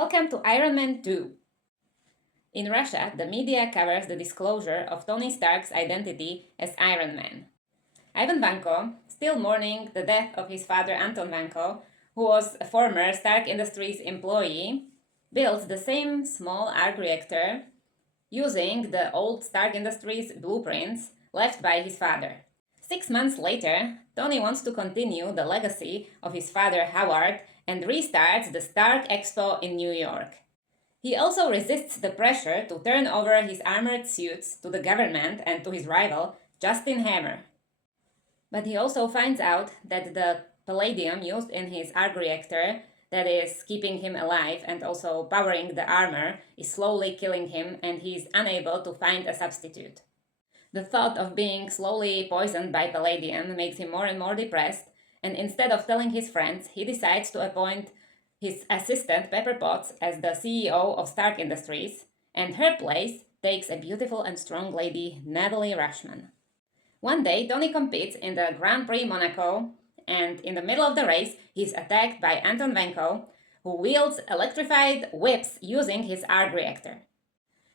Welcome to Ironman 2. In Russia, the media covers the disclosure of Tony Stark's identity as Iron Man. Ivan Vanko, still mourning the death of his father Anton Vanko, who was a former Stark Industries employee, builds the same small arc reactor using the old Stark Industries blueprints left by his father. 6 months later, Tony wants to continue the legacy of his father Howard and restarts the Stark Expo in New York. He also resists the pressure to turn over his armored suits to the government and to his rival, Justin Hammer. But he also finds out that the palladium used in his arc reactor, that is keeping him alive and also powering the armor, is slowly killing him, and he is unable to find a substitute. The thought of being slowly poisoned by palladium makes him more and more depressed, and instead of telling his friends, he decides to appoint his assistant Pepper Potts as the CEO of Stark Industries, and her place takes a beautiful and strong lady, Natalie Rushman. One day, Tony competes in the Grand Prix Monaco, and in the middle of the race, he's attacked by Anton Vanko, who wields electrified whips using his arc reactor.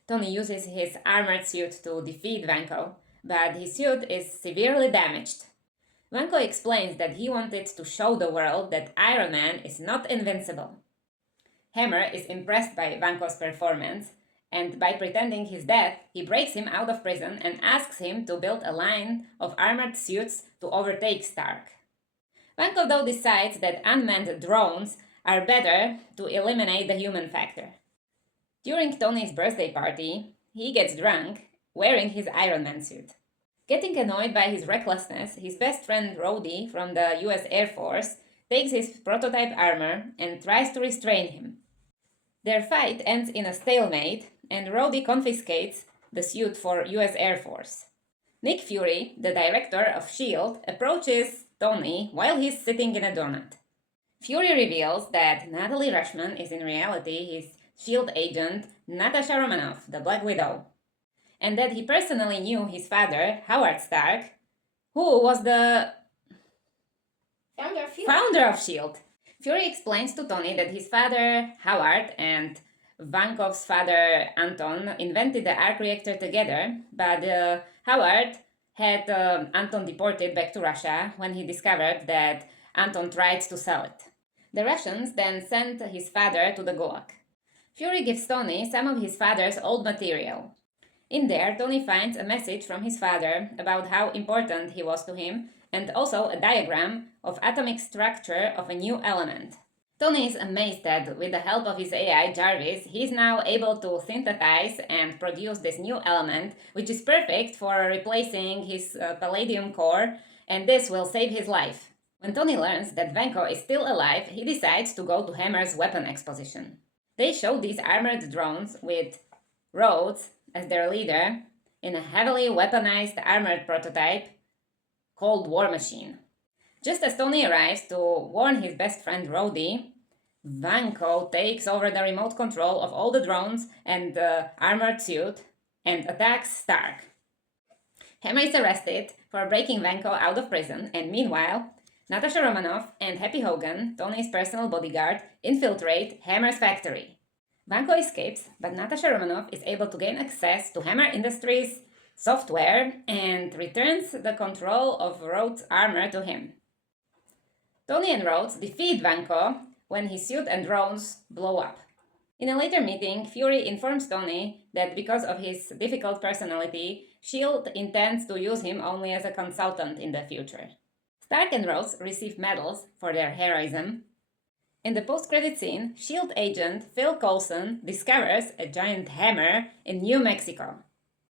Tony uses his armored suit to defeat Vanko, but his suit is severely damaged. Vanko explains that he wanted to show the world that Iron Man is not invincible. Hammer is impressed by Vanko's performance, and by pretending his death, he breaks him out of prison and asks him to build a line of armored suits to overtake Stark. Vanko though decides that unmanned drones are better to eliminate the human factor. During Tony's birthday party, he gets drunk, wearing his Iron Man suit. Getting annoyed by his recklessness, his best friend Rhodey from the US Air Force takes his prototype armor and tries to restrain him. Their fight ends in a stalemate, and Rhodey confiscates the suit for US Air Force. Nick Fury, the director of S.H.I.E.L.D., approaches Tony while he's sitting in a donut. Fury reveals that Natalie Rushman is in reality his S.H.I.E.L.D. agent Natasha Romanoff, the Black Widow, and that he personally knew his father, Howard Stark, who was the founder of S.H.I.E.L.D. Fury explains to Tony that his father, Howard, and Vankov's father, Anton, invented the arc reactor together, but Howard had Anton deported back to Russia when he discovered that Anton tried to sell it. The Russians then sent his father to the Gulag. Fury gives Tony some of his father's old material. In there, Tony finds a message from his father about how important he was to him, and also a diagram of atomic structure of a new element. Tony is amazed that with the help of his AI Jarvis, he is now able to synthesize and produce this new element, which is perfect for replacing his palladium core, and this will save his life. When Tony learns that Vanko is still alive, he decides to go to Hammer's weapon exposition. They show these armored drones with Rhodes as their leader in a heavily weaponized armored prototype called War Machine. Just as Tony arrives to warn his best friend Rhodey, Vanko takes over the remote control of all the drones and the armored suit and attacks Stark. Hammer is arrested for breaking Vanko out of prison, and meanwhile, Natasha Romanoff and Happy Hogan, Tony's personal bodyguard, infiltrate Hammer's factory. Vanko escapes, but Natasha Romanoff is able to gain access to Hammer Industries' software and returns the control of Rhodes' armor to him. Tony and Rhodes defeat Vanko when his suit and drones blow up. In a later meeting, Fury informs Tony that because of his difficult personality, S.H.I.E.L.D. intends to use him only as a consultant in the future. Stark and Rhodes receive medals for their heroism. In the post-credit scene, S.H.I.E.L.D. agent Phil Coulson discovers a giant hammer in New Mexico.